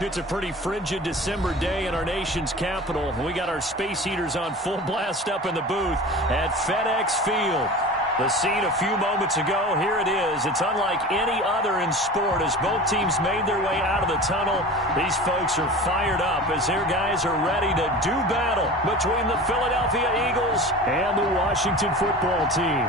It's a pretty frigid December day in our nation's capital. We got our space heaters on full blast up in the booth at FedEx Field. The scene a few moments ago, here it is. It's unlike any other in sport as both teams made their way out of the tunnel. These folks are fired up as their guys are ready to do battle between the Philadelphia Eagles and the Washington football team.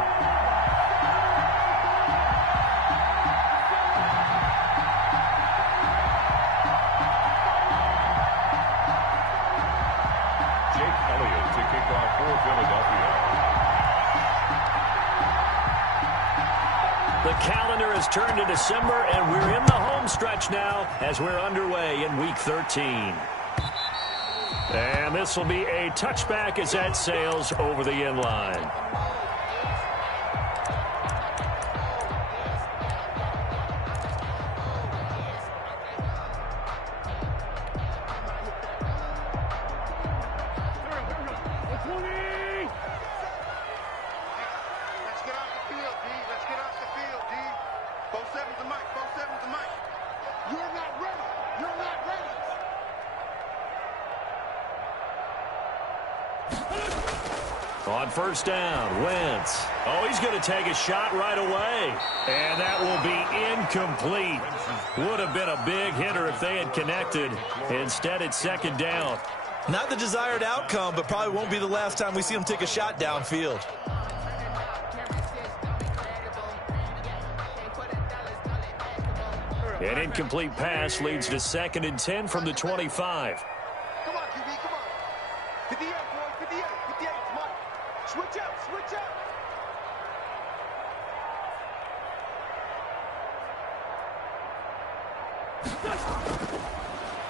The calendar has turned to December, and we're in the home stretch now as we're underway in Week 13. And this will be a touchback as that sails over the end line. On first down, Wentz. Oh, he's going to take a shot right away. And that will be incomplete. Would have been a big hitter if they had connected. Instead, it's second down. Not the desired outcome, but probably won't be the last time we see him take a shot downfield. An incomplete pass leads to 2nd and 10 from the 25. Come on, QB, come on. 58, boy, 58, 58, come on. Switch up, switch up.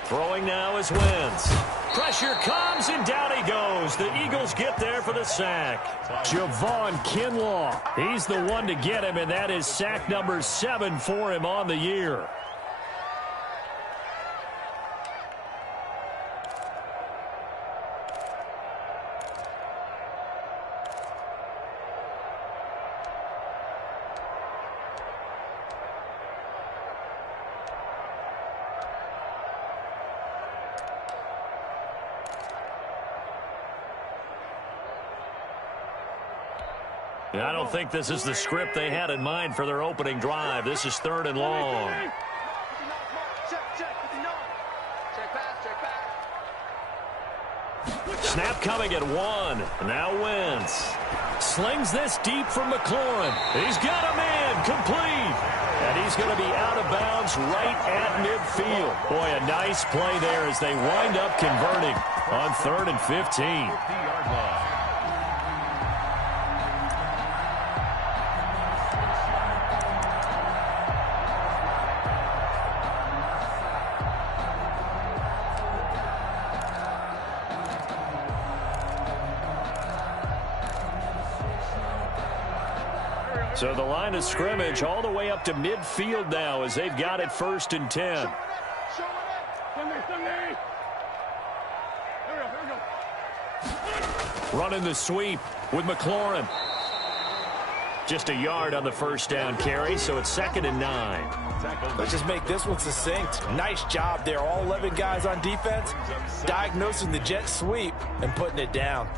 Throwing now is Wentz. Pressure comes, and down he goes. The Eagles get there for the sack. Javon Kinlaw. He's the one to get him, and that is sack number 7 for him on the year. I don't think this is the script they had in mind for their opening drive. This is 3rd and long. Snap coming at 1. Now Wentz. Slings this deep from McLaurin. He's got a man complete. And he's going to be out of bounds right at midfield. Boy, a nice play there as they wind up converting on 3rd and 15. So the line of scrimmage all the way up to midfield now as they've got it 1st and 10. Running the sweep with McLaurin. Just a yard on the first down carry, so it's 2nd and 9. Let's just make this one succinct. Nice job there. All 11 guys on defense diagnosing the jet sweep and putting it down.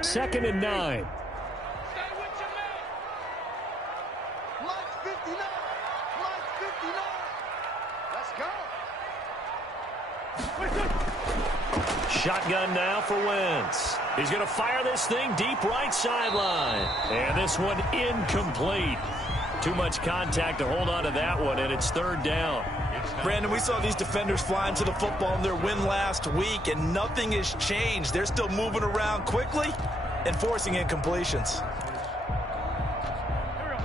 Second and 9. Shotgun now for Wentz. He's going to fire this thing deep right sideline. And this one incomplete. Too much contact to hold on to that one, and it's 3rd down. Brandon, we saw these defenders flying to the football in their win last week, and nothing has changed. They're still moving around quickly and forcing incompletions.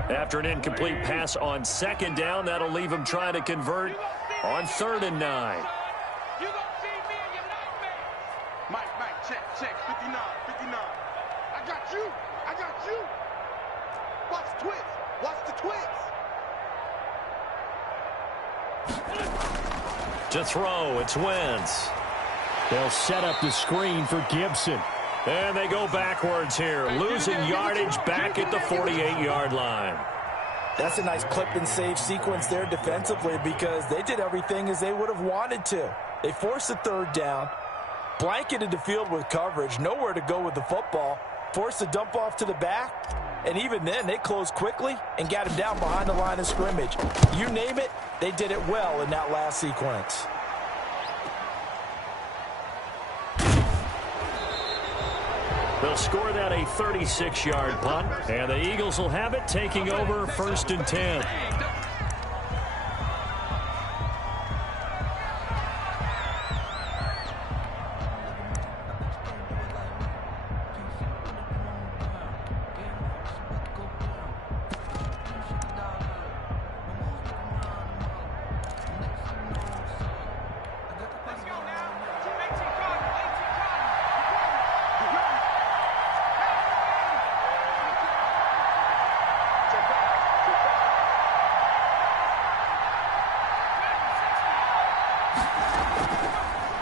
After an incomplete pass on 2nd down, that'll leave him trying to convert on 3rd and 9. Mike, check, 59, 59. I got you. Watch the twist. To throw, it's Wentz. They'll set up the screen for Gibson. And they go backwards here, losing yardage back at the 48-yard line. That's a nice clip and save sequence there defensively because they did everything as they would have wanted to. They forced the third down, blanketed the field with coverage, nowhere to go with the football, forced the dump off to the back, and even then they closed quickly and got him down behind the line of scrimmage. You name it, they did it well in that last sequence. They'll score that a 36-yard punt, and the Eagles will have it, taking over 1st and 10.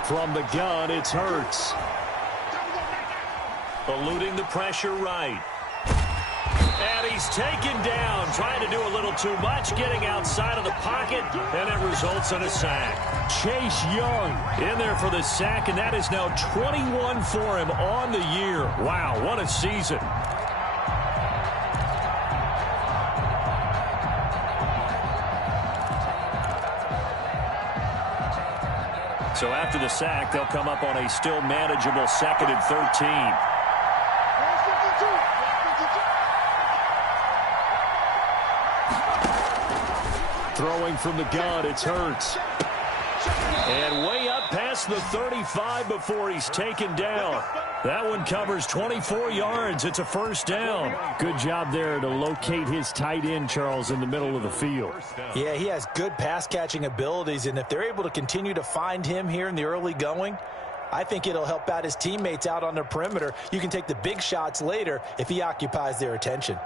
From the gun, it's Hurts. Eluding the pressure right. And he's taken down, trying to do a little too much, getting outside of the pocket, and it results in a sack. Chase Young in there for the sack, and that is now 21 for him on the year. Wow, what a season. So after the sack, they'll come up on a still manageable 2nd and 13. Throwing from the gun, it's Hurts. And way up past the 35 before he's taken down. That one covers 24 yards. It's a 1st down. Good job there to locate his tight end, Charles, in the middle of the field. Yeah, he has good pass-catching abilities, and if they're able to continue to find him here in the early going, I think it'll help out his teammates out on the perimeter. You can take the big shots later if he occupies their attention.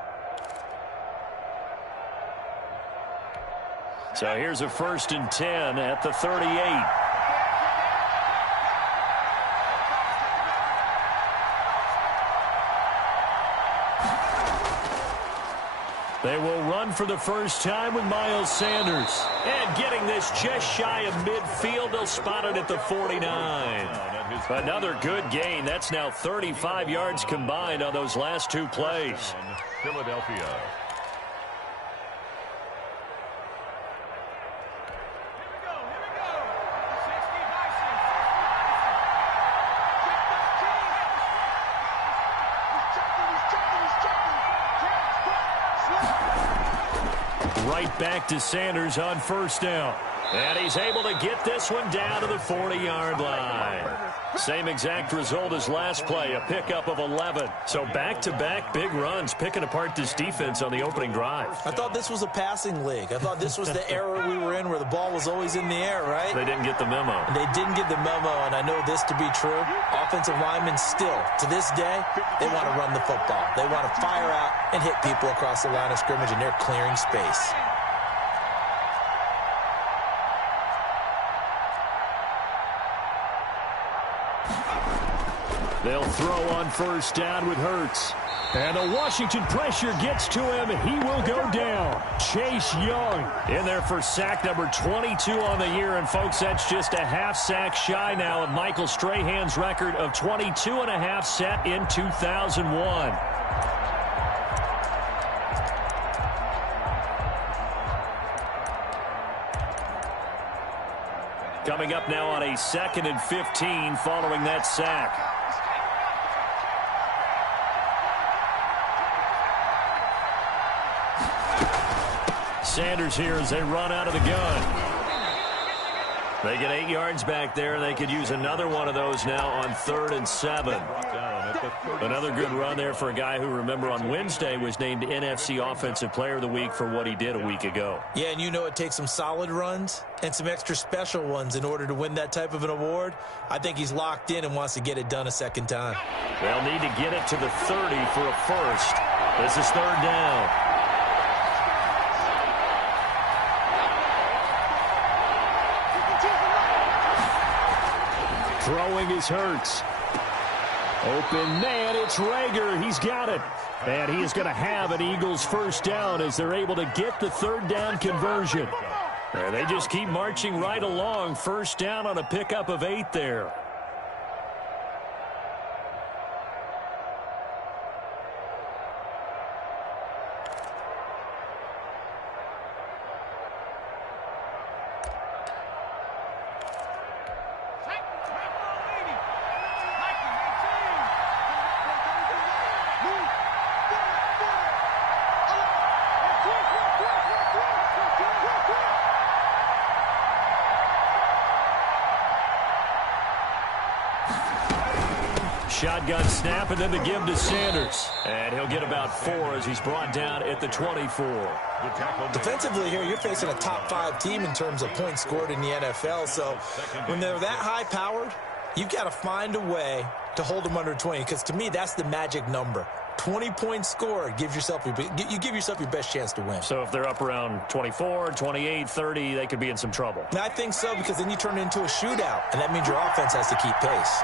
So here's a 1st and 10 at the 38. They will run for the first time with Miles Sanders. And getting this just shy of midfield, they'll spot it at the 49. Another good gain. That's now 35 yards combined on those last 2 plays. Philadelphia. Right back to Sanders on 1st down. And he's able to get this one down to the 40-yard line. Same exact result as last play, a pickup of 11. So back-to-back big runs, picking apart this defense on the opening drive. I thought this was a passing league. I thought this was the era we were in where the ball was always in the air, right? They didn't get the memo. They didn't get the memo, and I know this to be true. Offensive linemen still, to this day, they want to run the football. They want to fire out and hit people across the line of scrimmage, and they're clearing space. They'll throw on 1st down with Hurts. And the Washington pressure gets to him. He will go down. Chase Young in there for sack number 22 on the year. And, folks, that's just a half sack shy now of Michael Strahan's record of 22.5 set in 2001. Coming up now on a 2nd and 15 following that sack. Sanders here as they run out of the gun. They get 8 yards back there. They could use another one of those now on 3rd and 7. Another good run there for a guy who, remember, on Wednesday was named NFC Offensive Player of the Week for what he did a week ago. Yeah, and you know it takes some solid runs and some extra special ones in order to win that type of an award. I think he's locked in and wants to get it done a second time. They'll need to get it to the 30 for a first. This is 3rd down. Throwing is Hurts. Open man, it's Rager. He's got it. And he is going to have an Eagles first down as they're able to get the third down conversion. And they just keep marching right along. First down on a pickup of 8 there. Shotgun snap, and then the give to Sanders. And he'll get about 4 as he's brought down at the 24. Defensively here, you're facing a top 5 team in terms of points scored in the NFL. So when they're that high-powered, you've got to find a way to hold them under 20. Because to me, that's the magic number. 20 points scored, you give yourself your best chance to win. So if they're up around 24, 28, 30, they could be in some trouble. And I think so, because then you turn it into a shootout, and that means your offense has to keep pace.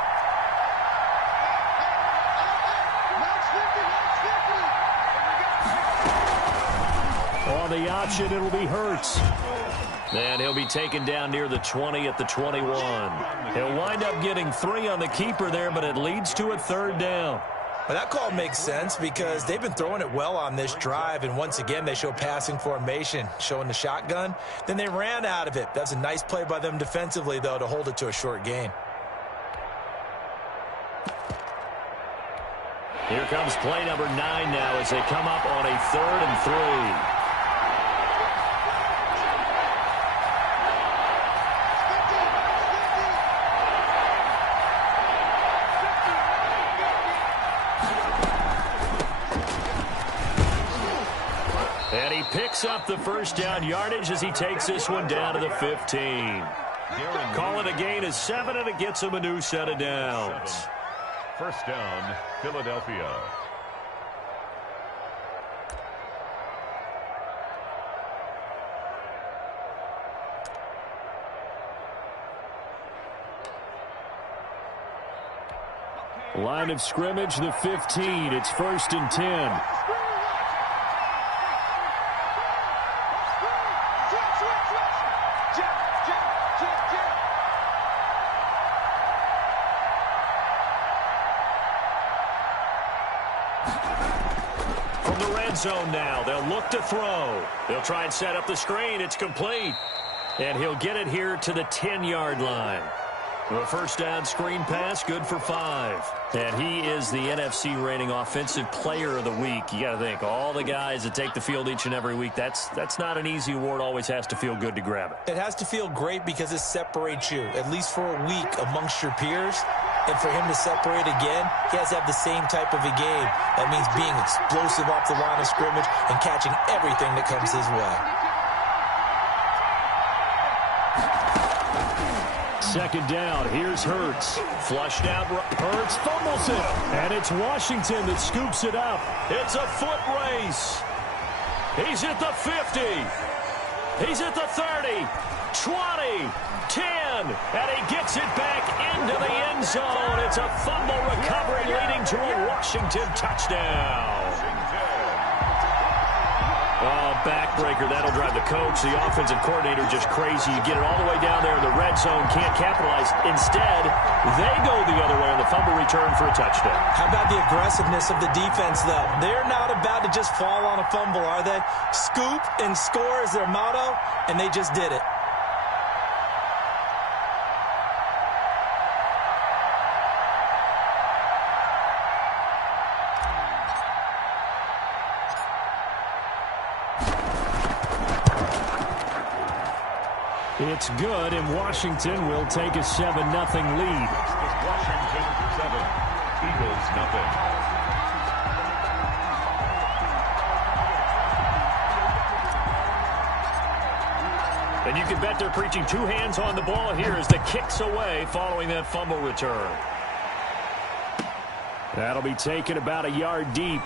On the option, it'll be Hurts. And he'll be taken down near the 20 at the 21. He'll wind up getting 3 on the keeper there, but it leads to a third down. Well, that call makes sense because they've been throwing it well on this drive, and once again they show passing formation, showing the shotgun. Then they ran out of it. That's a nice play by them defensively, though, to hold it to a short gain. Here comes play number 9 now as they come up on a 3rd and 3. And he picks up the first down yardage as he takes this one down to the 15. Call it a gain of 7, and it gets him a new set of downs. First down, Philadelphia. Line of scrimmage, the 15. It's 1st and 10. From the red zone now, they'll look to throw. They'll try and set up the screen. It's complete. And he'll get it here to the 10-yard line. The first down screen pass, good for 5. And he is the NFC rating offensive player of the week. You got to think, all the guys that take the field each and every week, that's not an easy award. Always has to feel good to grab it. It has to feel great because it separates you, at least for a week, amongst your peers. And for him to separate again, he has to have the same type of a game. That means being explosive off the line of scrimmage and catching everything that comes his way. Second down, here's Hurts. Flushed out, Hurts fumbles it. And it's Washington that scoops it up. It's a foot race. He's at the 50. He's at the 30, 20, 10. And he gets it back into the end zone. It's a fumble recovery leading to a Washington touchdown. Oh, backbreaker. That'll drive the coach, the offensive coordinator, just crazy. You get it all the way down there in the red zone, can't capitalize. Instead, they go the other way on the fumble return for a touchdown. How about the aggressiveness of the defense, though? They're not about to just fall on a fumble, are they? Scoop and score is their motto, and they just did it. It's good, and Washington will take a 7-0 lead. Washington 7, Eagles nothing. And you can bet they're preaching 2 hands on the ball here as the kick's away following that fumble return. That'll be taken about a yard deep.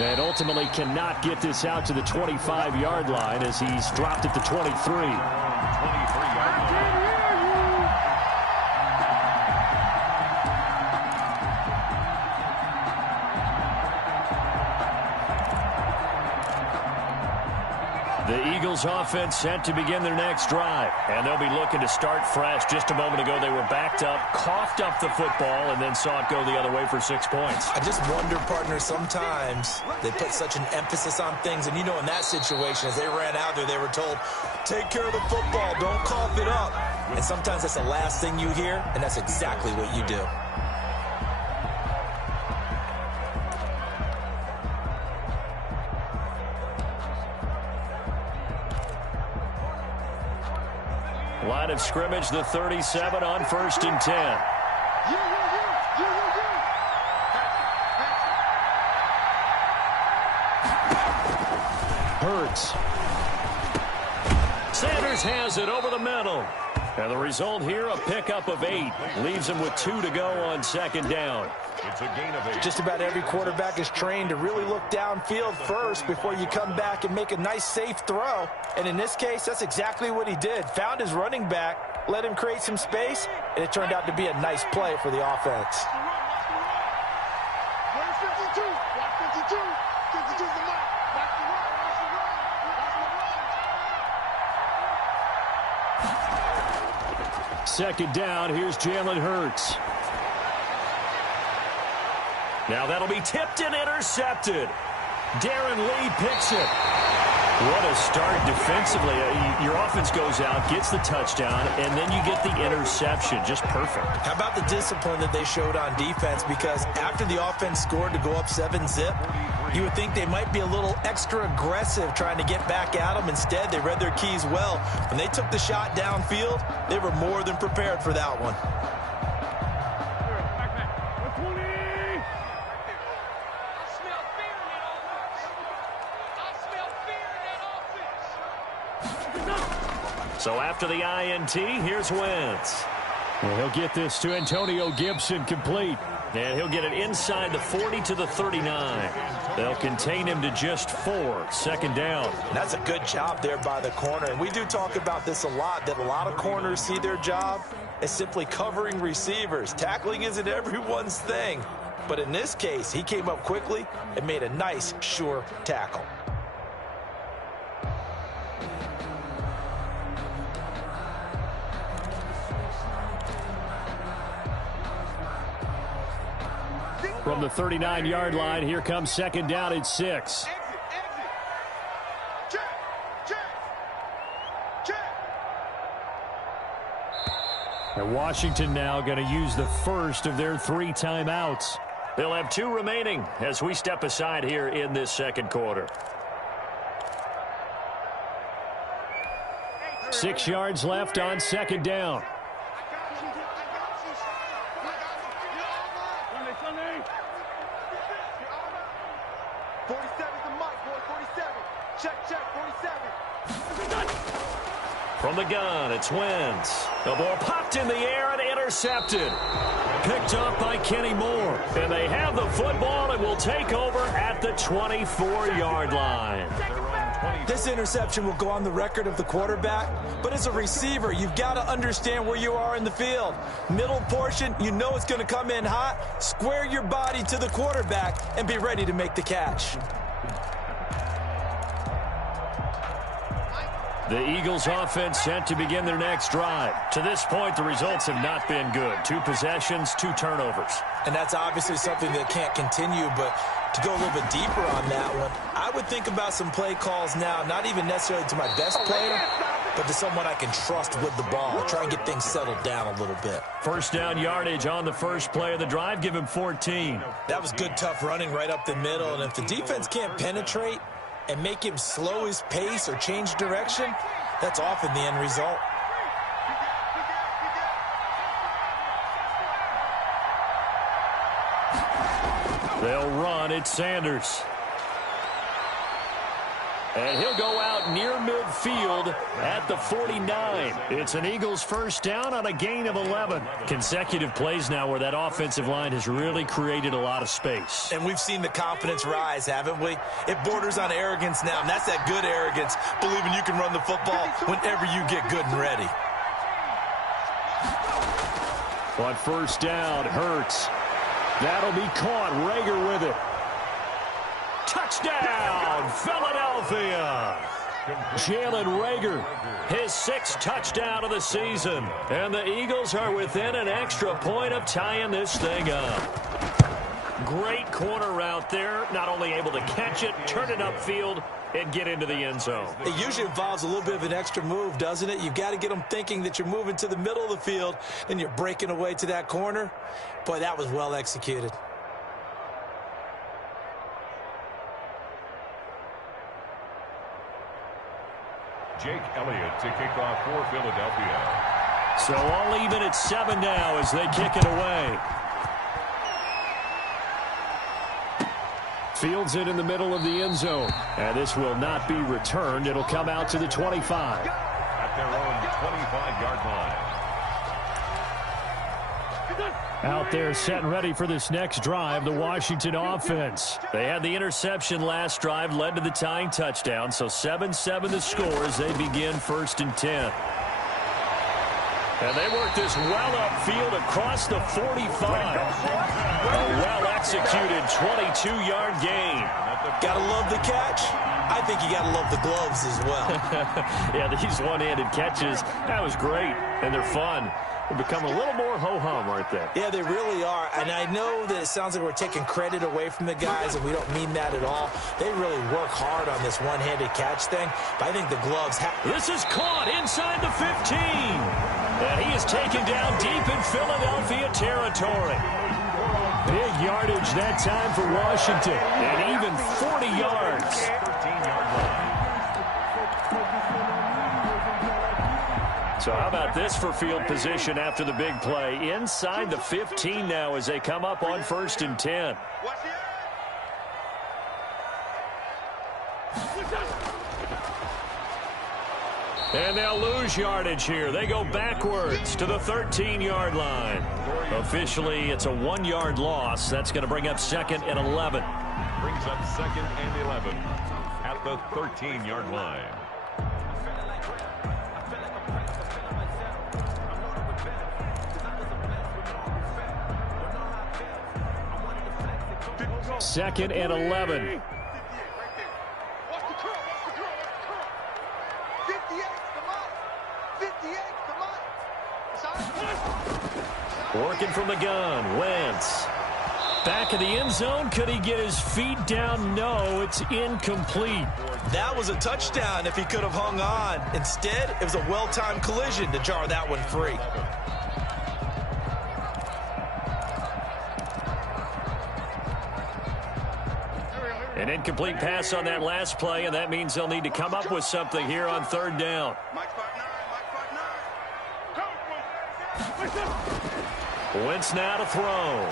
And ultimately cannot get this out to the 25-yard line as he's dropped at the 23. 23-yard line. The Eagles offense set to begin their next drive, and they'll be looking to start fresh. Just a moment ago, they were backed up, coughed up the football, and then saw it go the other way for 6 points. I just wonder, partner, sometimes they put such an emphasis on things, and you know in that situation, as they ran out there, they were told, take care of the football, don't cough it up. And sometimes that's the last thing you hear, and that's exactly what you do. Line of scrimmage, the 37 on 1st and 10. Hurts. Sanders has it over the middle. And the result here, a pickup of 8. Leaves him with 2 to go on 2nd down. It's a gain of 8. Just about every quarterback is trained to really look downfield first before you come back and make a nice, safe throw. And in this case, that's exactly what he did. Found his running back, let him create some space, and it turned out to be a nice play for the offense. Where's 52? Watch 52. 52's the mark. Watch the run. Watch the run. Watch the run. 2nd down, here's Jalen Hurts. Now that'll be tipped and intercepted. Darren Lee picks it. What a start defensively. Your offense goes out, gets the touchdown, and then you get the interception. Just perfect. How about the discipline that they showed on defense? Because after the offense scored to go up 7-zip, you would think they might be a little extra aggressive trying to get back at them. Instead, they read their keys well. When they took the shot downfield, they were more than prepared for that one. So after the INT, here's Wentz. Well, he'll get this to Antonio Gibson complete. And he'll get it inside the 40 to the 39. They'll contain him to just 4. 2nd down. And that's a good job there by the corner. And we do talk about this a lot, that a lot of corners see their job as simply covering receivers. Tackling isn't everyone's thing. But in this case, he came up quickly and made a nice, sure tackle. From the 39-yard line, here comes 2nd down at 6. Exit. Check. And Washington now going to use the first of their 3 timeouts. They'll have 2 remaining as we step aside here in this 2nd quarter. 6 yards left on 2nd down. 47's the mic, boy. 47. Check. 47. From the gun, it's Wentz. The ball popped in the air and intercepted. Picked up by Kenny Moore. And they have the football and will take over at the 24-yard line. This interception will go on the record of the quarterback, but as a receiver, you've got to understand where you are in the field. Middle portion, you know it's going to come in hot. Square your body to the quarterback and be ready to make the catch. The Eagles offense set to begin their next drive. To this point, the results have not been good. 2 possessions, 2 turnovers. And that's obviously something that can't continue, but to go a little bit deeper on that one, I would think about some play calls now, not even necessarily to my best player, but to someone I can trust with the ball. Try and get things settled down a little bit. 1st down yardage on the first play of the drive. Give him 14. That was good, tough running right up the middle, and if the defense can't penetrate and make him slow his pace or change direction, that's often the end result. They'll run. It's Sanders. And he'll go out near midfield at the 49. It's an Eagles 1st down on a gain of 11. Consecutive plays now where that offensive line has really created a lot of space. And we've seen the confidence rise, haven't we? It borders on arrogance now, and that's that good arrogance, believing you can run the football whenever you get good and ready. On 1st down, Hurts. That'll be caught. Rager with it. Touchdown, Philadelphia. Jalen Reagor, his 6th touchdown of the season. And the Eagles are within an extra point of tying this thing up. Great corner route there. Not only able to catch it, turn it upfield, and get into the end zone. It usually involves a little bit of an extra move, doesn't it? You've got to get them thinking that you're moving to the middle of the field, and you're breaking away to that corner. Boy, that was well executed. Jake Elliott to kick off for Philadelphia. So all even at 7 now as they kick it away. Fields it in the middle of the end zone. And this will not be returned. It'll come out to the 25. At their own 25-yard line. Out there set and ready for this next drive, the Washington offense. They had the interception last drive, led to the tying touchdown. So 7-7 the score as they begin 1st and 10. And they work this well upfield across the 45. A well-executed 22-yard gain. Gotta love the catch. I think you gotta love the gloves as well. Yeah, these one-handed catches, that was great, and they're fun. They become a little more ho-hum right there. Yeah, they really are. And I know that it sounds like we're taking credit away from the guys, and we don't mean that at all. They really work hard on this one-handed catch thing, but I think the gloves have... This is caught inside the 15. And he is taken down deep in Philadelphia territory. Big yardage that time for Washington. And even 40 yards. 13-yard line. So how about this for field position after the big play? Inside the 15 now as they come up on 1st and 10. And they'll lose yardage here. They go backwards to the 13-yard line. Officially, it's a 1-yard loss. That's going to bring up 2nd and 11. Brings up 2nd and 11 at the 13-yard line. Second and 11. Working from the gun, Wentz. Back of the end zone, could he get his feet down? No, it's incomplete. That was a touchdown if he could have hung on. Instead, it was a well-timed collision to jar that one free. An incomplete pass on that last play, and that means they'll need to come up with something here on 3rd down. Wentz now to throw.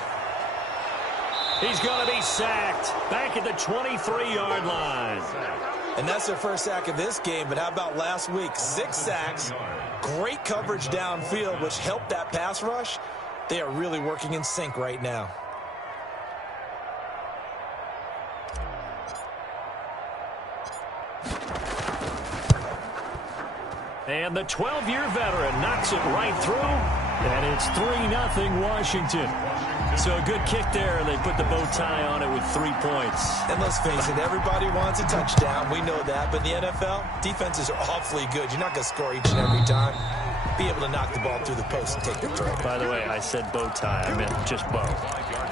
He's going to be sacked back at the 23-yard line. And that's their first sack of this game, but how about last week? 6 sacks, great coverage downfield, which helped that pass rush. They are really working in sync right now. And the 12-year veteran knocks it right through, and it's 3-0 Washington. So a good kick there, and they put the bow tie on it with 3 points. And let's face it, everybody wants a touchdown. We know that, but in the NFL, defenses are awfully good. You're not going to score each and every time. Be able to knock the ball through the post and take the throw. By the way, I said bow tie. I meant just bow.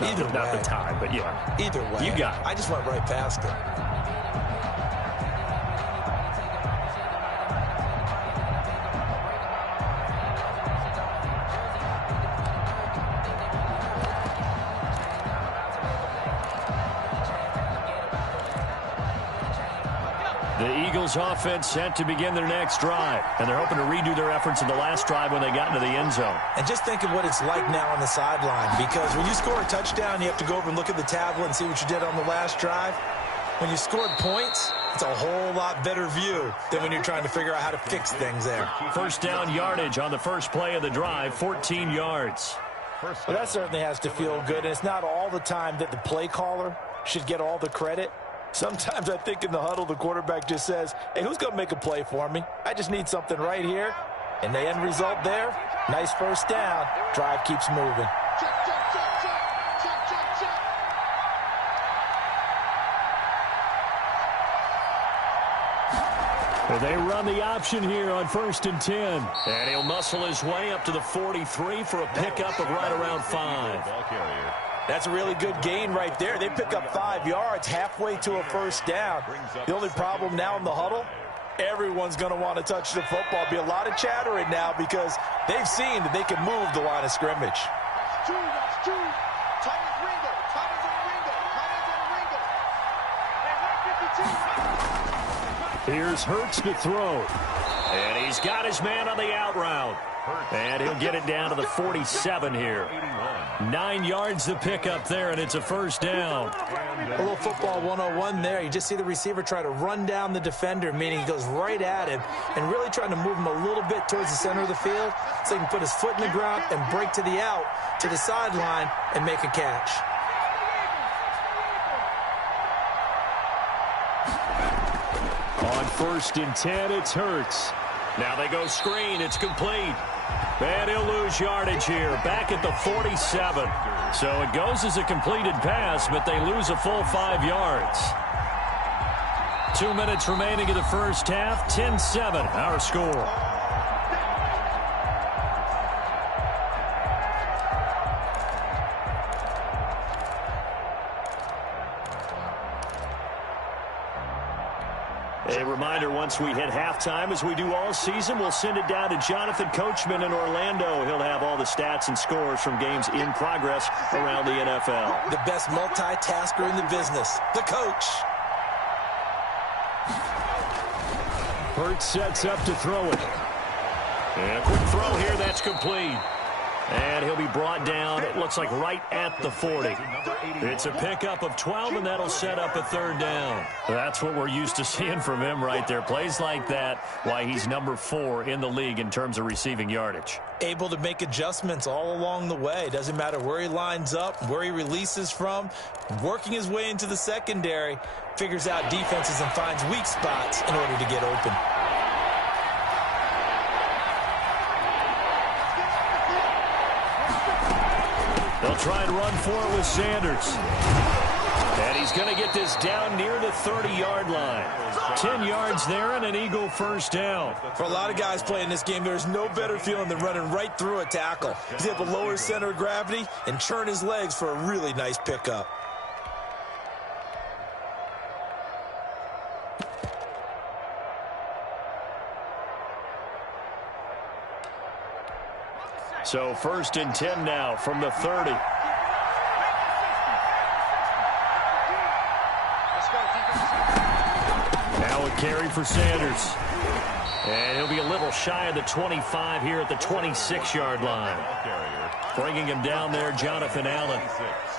Either way. Not the tie, but yeah. Either way. You got it. I just went right past it. The Eagles offense set to begin their next drive, and they're hoping to redo their efforts in the last drive when they got into the end zone. And just think of what it's like now on the sideline, because when you score a touchdown, you have to go over and look at the tablet and see what you did on the last drive. When you scored points, it's a whole lot better view than when you're trying to figure out how to fix things there. First down yardage on the first play of the drive, 14 yards. Well, that certainly has to feel good, and it's not all the time that the play caller should get all the credit. Sometimes I think in the huddle, the quarterback just says, hey, who's going to make a play for me? I just need something right here. And the end result there, nice first down. Drive keeps moving. And they run the option here on 1st and 10. And he'll muscle his way up to the 43 for a pickup of right around 5. That's a really good gain right there. They pick up 5 yards halfway to a first down. The only problem now in the huddle, everyone's going to want to touch the football. Be a lot of chattering now because they've seen that they can move the line of scrimmage. That's two. Tight end Ringo. Tight end's on Ringo. Tight end's on Ringo. And 152. Here's Hurts to throw. And he's got his man on the out route. And he'll get it down to the 47 here. 9 yards to pick up there, and it's a first down. A little football 101 there. You just see the receiver try to run down the defender, meaning he goes right at him and really trying to move him a little bit towards the center of the field so he can put his foot in the ground and break to the out, to the sideline, and make a catch. On 1st and 10, it's Hurts. Now they go screen. It's complete. And he'll lose yardage here, back at the 47. So it goes as a completed pass, but they lose a full 5 yards. 2 minutes remaining in the first half. 10-7, our score. A reminder, once we hit halftime, as we do all season, we'll send it down to Jonathan Coachman in Orlando. He'll have all the stats and scores from games in progress around the NFL. The best multitasker in the business, the coach. Hurts sets up to throw it. And a quick throw here, that's complete. And he'll be brought down, it looks like right at the 40. It's a pickup of 12, and that'll set up a third down. That's what we're used to seeing from him right there. Plays like that, why he's number 4 in the league in terms of receiving yardage. Able to make adjustments all along the way. Doesn't matter where he lines up, where he releases from. Working his way into the secondary, figures out defenses and finds weak spots in order to get open. They'll try and run for it with Sanders. And he's going to get this down near the 30-yard line. 10 yards there and an Eagle first down. For a lot of guys playing this game, there's no better feeling than running right through a tackle. He's able to lower his center of gravity and churn his legs for a really nice pickup. So 1st and 10 now from the 30. Now a carry for Sanders. And he'll be a little shy of the 25 here at the 26-yard line. Bringing him down there, Jonathan Allen.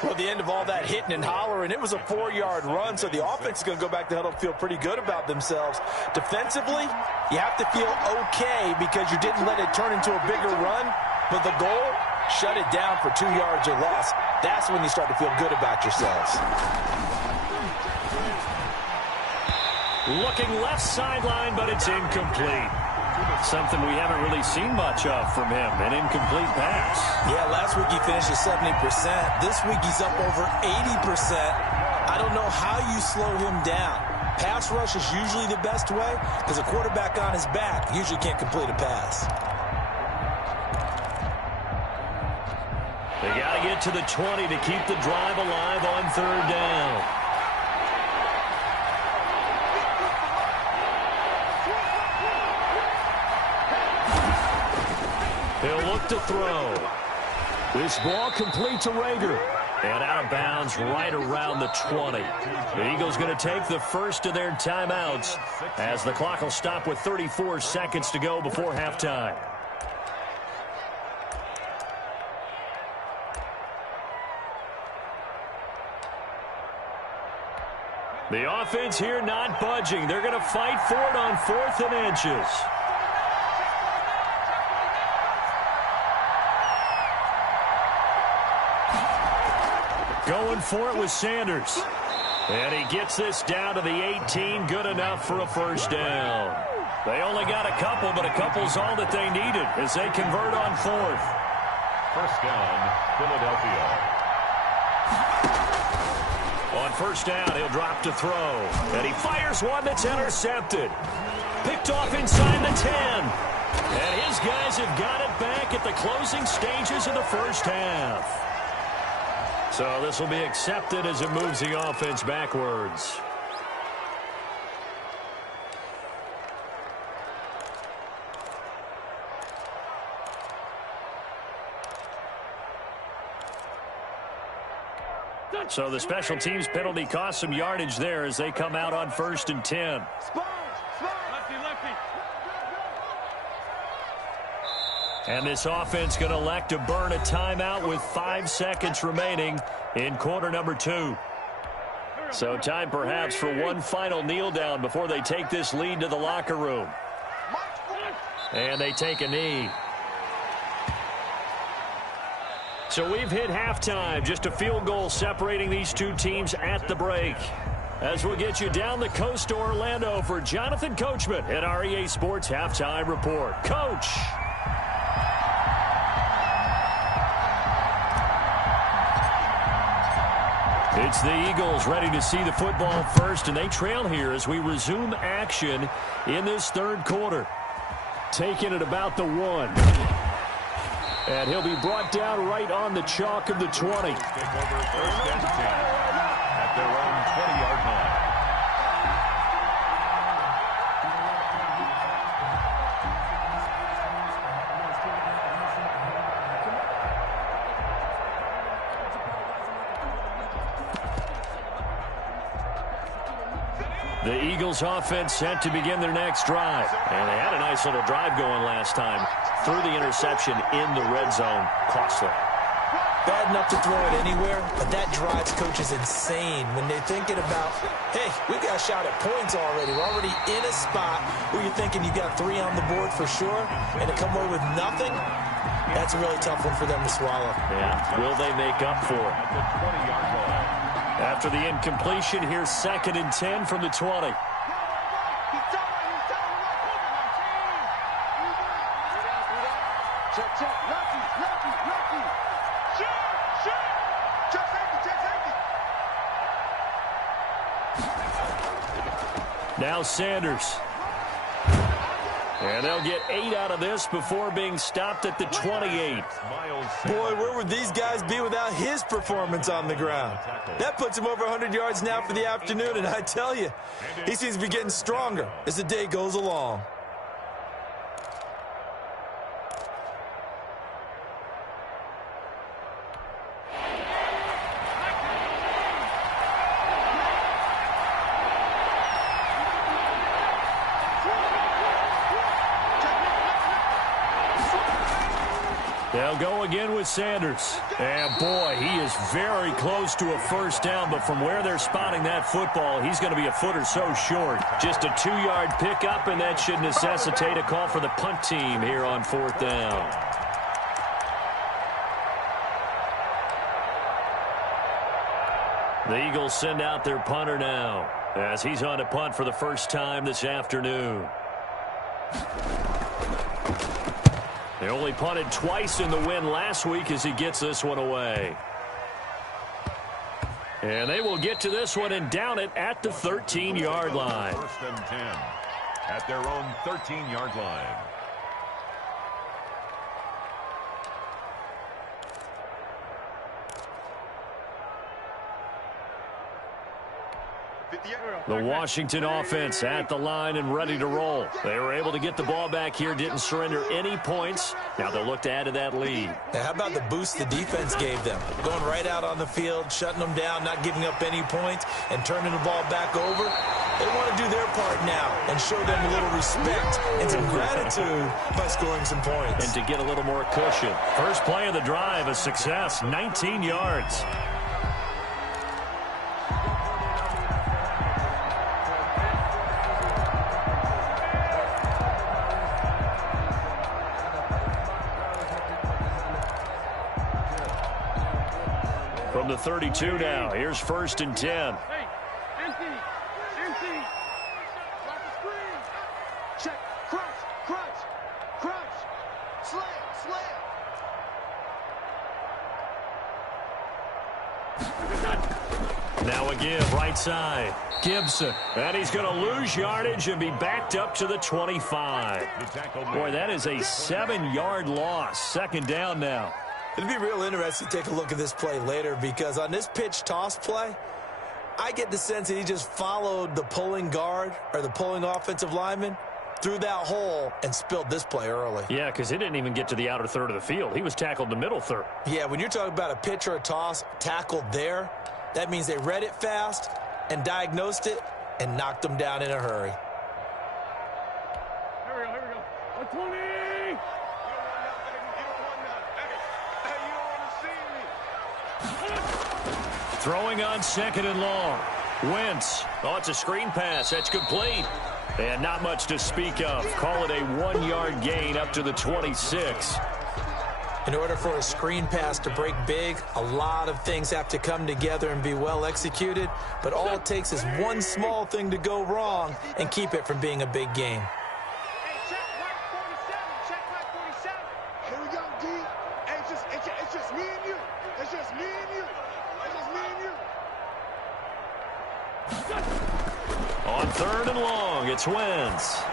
Well, at the end of all that hitting and hollering, it was a 4-yard run, so the offense is going to go back to huddle and feel pretty good about themselves. Defensively, you have to feel okay because you didn't let it turn into a bigger run. But the goal, shut it down for 2 yards or less. That's when you start to feel good about yourselves. Looking left sideline, but it's incomplete. Something we haven't really seen much of from him, an incomplete pass. Yeah, last week he finished at 70%. This week he's up over 80%. I don't know how you slow him down. Pass rush is usually the best way because a quarterback on his back usually can't complete a pass. They got to get to the 20 to keep the drive alive on 3rd down. He'll look to throw. This ball complete to Rager. And out of bounds right around the 20. The Eagles going to take the first of their timeouts as the clock will stop with 34 seconds to go before halftime. The offense here not budging. They're going to fight for it on 4th and inches. Going for it with Sanders. And he gets this down to the 18. Good enough for a first down. They only got a couple, but a couple's all that they needed as they convert on 4th. First down, Philadelphia. On 1st down, he'll drop to throw. And he fires one that's intercepted. Picked off inside the 10. And his guys have got it back at the closing stages of the first half. So this will be accepted as it moves the offense backwards. So the special teams penalty cost some yardage there as they come out on 1st and 10. And this offense going to elect to burn a timeout with 5 seconds remaining in quarter number 2. So time perhaps for one final kneel down before they take this lead to the locker room. And they take a knee. So we've hit halftime, just a field goal separating these two teams at the break. As we'll get you down the coast to Orlando for Jonathan Coachman at our EA Sports Halftime Report. Coach. It's the Eagles ready to see the football first, and they trail here as we resume action in this third quarter. Taking it about the 1. And he'll be brought down right on the chalk of the 20. Take over 1st and 10 at their own 20-yard line. The Eagles offense set to begin their next drive. And they had a nice little drive going last time. Threw the interception in the red zone. Costly. Bad enough to throw it anywhere, but that drives coaches insane when they're thinking about, hey, we got a shot at points already. We're already in a spot where you're thinking you got 3 on the board for sure, and to come away with nothing, that's a really tough one for them to swallow. Yeah, will they make up for it? At the 20-yard line. After the incompletion, here's 2nd and 10 from the 20. Check, check, lucky. Check safety. Now Sanders. And they'll get 8 out of this before being stopped at the 28. Boy, where would these guys be without his performance on the ground? That puts him over 100 yards now for the afternoon, and I tell you, he seems to be getting stronger as the day goes along. They'll go again with Sanders. And, boy, he is very close to a first down, but from where they're spotting that football, he's going to be a foot or so short. Just a 2-yard pickup, and that should necessitate a call for the punt team here on 4th down. The Eagles send out their punter now as he's on to punt for the first time this afternoon. They only punted twice in the win last week as he gets this one away. And they will get to this one and down it at the 13-yard line. 1st and 10 at their own 13-yard line. The Washington offense at the line and ready to roll. They were able to get the ball back here, didn't surrender any points. Now they'll look to add to that lead. Now, how about the boost the defense gave them? Going right out on the field, shutting them down, not giving up any points, and turning the ball back over. They want to do their part now and show them a little respect and some gratitude by scoring some points. And to get a little more cushion. First play of the drive, a success, 19 yards. From the 32 now, here's 1st and 10. Check, crunch, slam. Now a give, right side. Gibson. And he's going to lose yardage and be backed up to the 25. Boy, that is a 7-yard loss. Second down now. It'd be real interesting to take a look at this play later, because on this pitch toss play, I get the sense that he just followed the pulling guard or the pulling offensive lineman through that hole and spilled this play early. Yeah, because he didn't even get to the outer third of the field. He was tackled in the middle third. Yeah, when you're talking about a pitch or a toss tackled there, that means they read it fast and diagnosed it and knocked them down in a hurry. Here we go. 120! You don't want nothing. You don't want to see me. Throwing on second and long. Wentz. Oh, it's a screen pass. That's complete. And not much to speak of. Call it a 1-yard gain up to the 26. In order for a screen pass to break big, a lot of things have to come together and be well executed. But all it takes is one small thing to go wrong and keep it from being a big game. Hey, check mark 47. Here we go, D. Hey, it's just me and you. It's just me and you. On third and long, it's Wentz.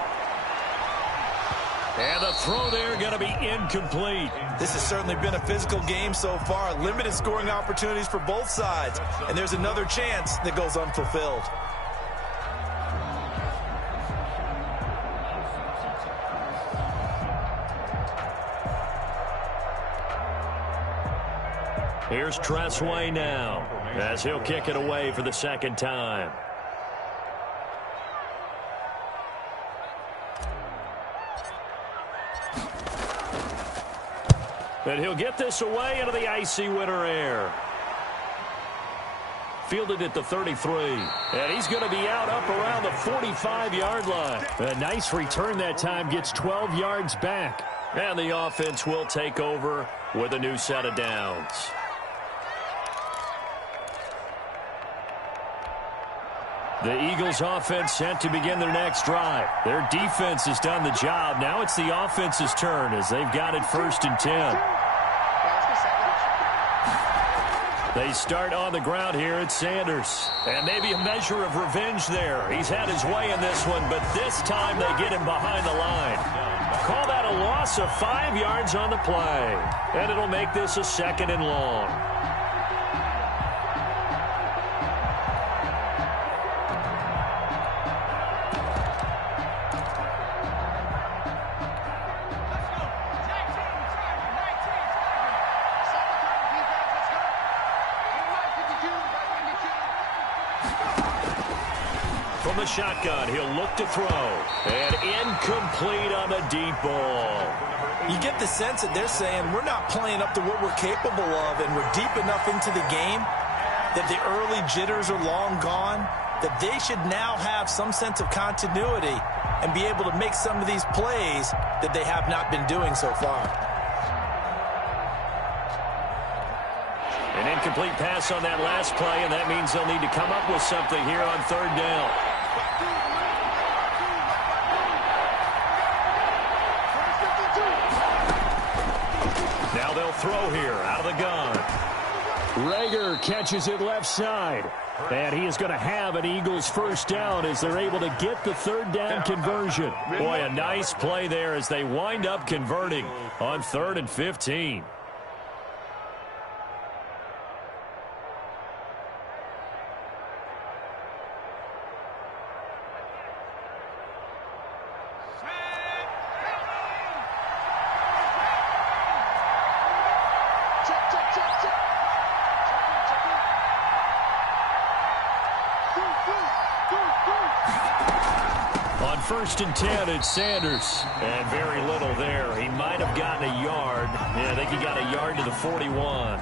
And the throw there going to be incomplete. This has certainly been a physical game so far. Limited scoring opportunities for both sides. And there's another chance that goes unfulfilled. Here's Tressway now, as he'll kick it away for the second time. And he'll get this away into the icy winter air. Fielded at the 33. And he's going to be out up around the 45-yard line. A nice return that time, gets 12 yards back. And the offense will take over with a new set of downs. The Eagles offense set to begin their next drive. Their defense has done the job. Now it's the offense's turn as they've got it 1st and 10. They start on the ground here at Sanders. And maybe a measure of revenge there. He's had his way in this one, but this time they get him behind the line. Call that a loss of 5 yards on the play. And it'll make this a 2nd and long. From the shotgun, he'll look to throw. And incomplete on the deep ball. You get the sense that they're saying we're not playing up to what we're capable of, and we're deep enough into the game that the early jitters are long gone, that they should now have some sense of continuity and be able to make some of these plays that they have not been doing so far. An incomplete pass on that last play, and that means they'll need to come up with something here on 3rd down. Now they'll throw here out of the gun. Rager catches it left side. And he is going to have an Eagles 1st down as they're able to get the 3rd down conversion. Boy, a nice play there as they wind up converting on 3rd and 15. On 1st and 10, it's Sanders. And very little there. He might have gotten a yard. Yeah, I think he got a yard to the 41.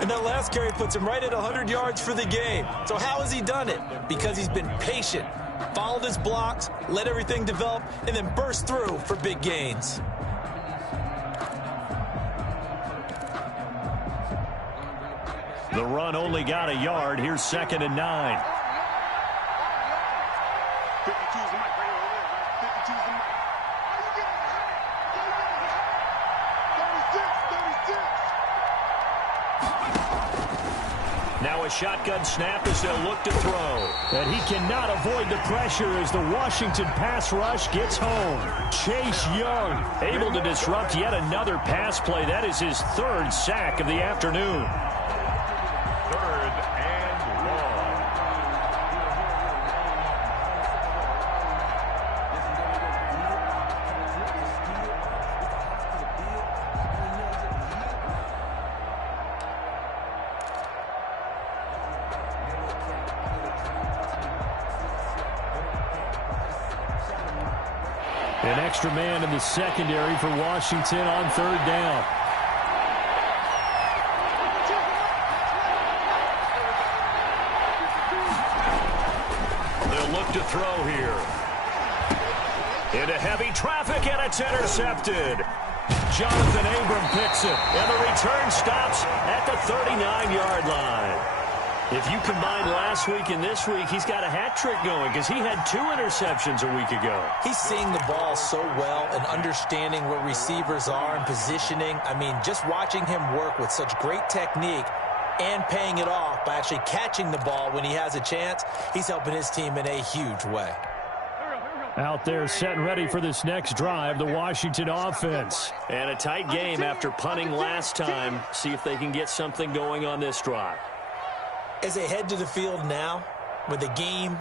And that last carry puts him right at 100 yards for the game. So how has he done it? Because he's been patient, followed his blocks, let everything develop, and then burst through for big gains. The run only got a yard. Here's 2nd and 9. 52's the mic right over there, right? 52's the mic. Are you getting hot? 36. Now a shotgun snap as they'll look to throw. And he cannot avoid the pressure as the Washington pass rush gets home. Chase Young able to disrupt yet another pass play. That is his third sack of the afternoon. Third and long. An extra man in the secondary for Washington on third down. They'll look to throw here. Into heavy traffic, and it's intercepted. Jonathan Abram picks it, and the return stops at the 39-yard line. If you combine last week and this week, he's got a hat trick going because he had 2 interceptions a week ago. He's seeing the ball so well and understanding where receivers are and positioning. I mean, just watching him work with such great technique and paying it off by actually catching the ball when he has a chance, he's helping his team in a huge way. Out there set and ready for this next drive, the Washington offense. And a tight game after punting last time. See if they can get something going on this drive. As they head to the field now, with the game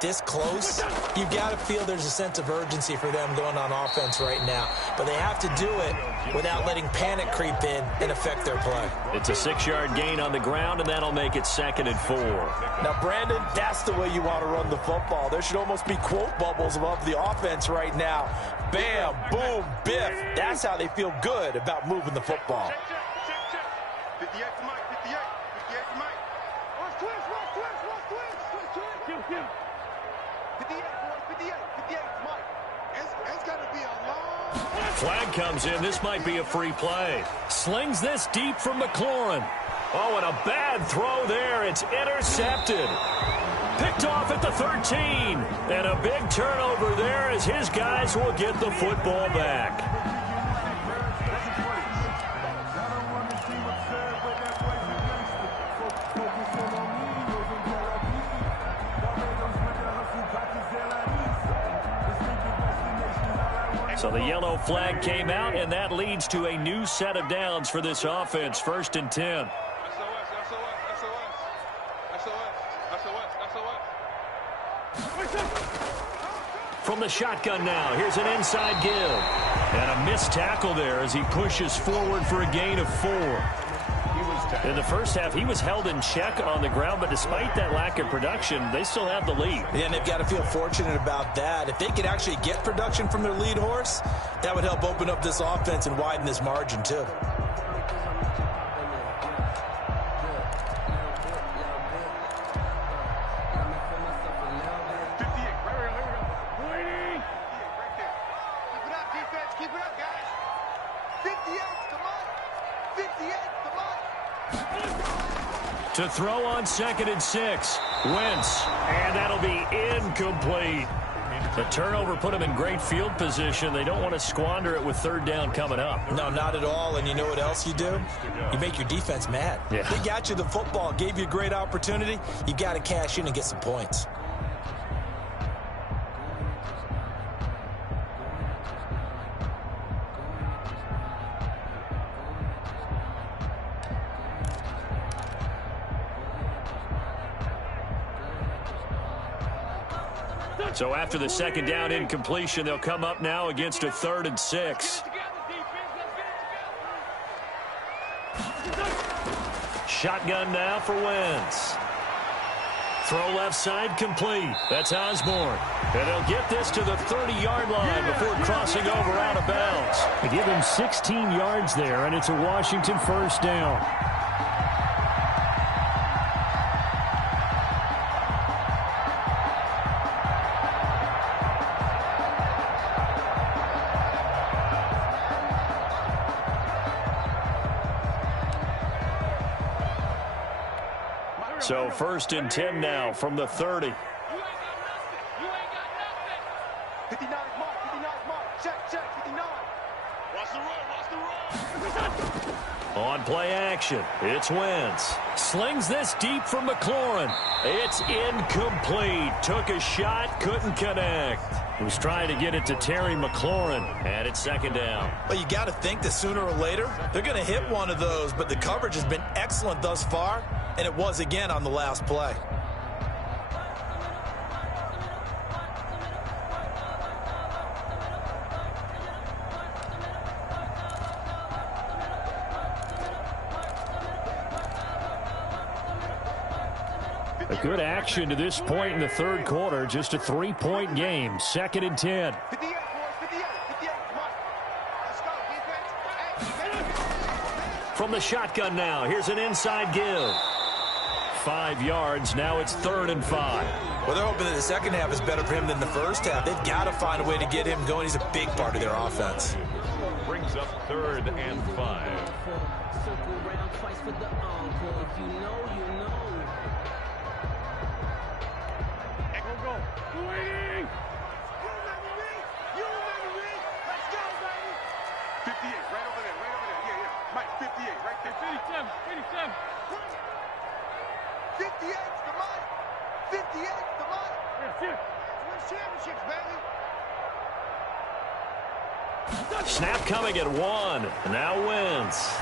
this close, you've got to feel there's a sense of urgency for them going on offense right now. But they have to do it without letting panic creep in and affect their play. It's a 6-yard gain on the ground, and that'll make it 2nd and 4. Now, Brandon, that's the way you want to run the football. There should almost be quote bubbles above the offense right now. Bam, boom, biff. That's how they feel good about moving the football. Check. 58 to Mike, 58 to Mike. Watch twist. 58 to Mike. It's got to be a long... Flag comes in. This might be a free play. Slings this deep from McLaurin. Oh, and a bad throw there. It's intercepted. Picked off at the 13. And a big turnover there as his guys will get the football back. So the yellow flag came out, and that leads to a new set of downs for this offense. 1st and 10. From the shotgun now, here's an inside give. And a missed tackle there as he pushes forward for a gain of 4. In the first half, he was held in check on the ground, but despite that lack of production, they still have the lead. Yeah, and they've got to feel fortunate about that. If they could actually get production from their lead horse, that would help open up this offense and widen this margin, too. To throw on 2nd and 6. Wentz. And that'll be incomplete. The turnover put them in great field position. They don't want to squander it with 3rd down coming up. No, not at all. And you know what else you do? You make your defense mad. Yeah. They got you the football, gave you a great opportunity. You got to cash in and get some points. So after the 2nd down incompletion, they'll come up now against a 3rd and 6. Shotgun now for Wentz. Throw left side complete. That's Osborne. And they'll get this to the 30-yard line before crossing over out of bounds. They give him 16 yards there, and it's a Washington 1st down. So 1st and 10 now from the 30. 59 is Mark. Check. 59. Watch the run. On play action, it's Wentz. Slings this deep from McLaurin. It's incomplete. Took a shot, couldn't connect. Was trying to get it to Terry McLaurin, and it's second down. Well, you got to think that sooner or later, they're going to hit one of those, but the coverage has been excellent thus far, and it was again on the last play. A good action to this point in the third quarter. Just a 3-point game. 2nd and 10. 58, boys, 58, 58. Come on. Let's go, defense. From the shotgun now, here's an inside give. 5 yards, now it's 3rd and 5. Well, they're hoping that the second half is better for him than the first half. They've got to find a way to get him going. He's a big part of their offense. Brings up 3rd and 5. Circle round twice for the encore. You know. Go. 280. You remember me. Let's go, baby. 58, right over there. Yeah. Mike, 58, right there. 57. 58's the money. 58's the money. Yeah. Win championships, baby. Snap coming at 1. Now Wentz.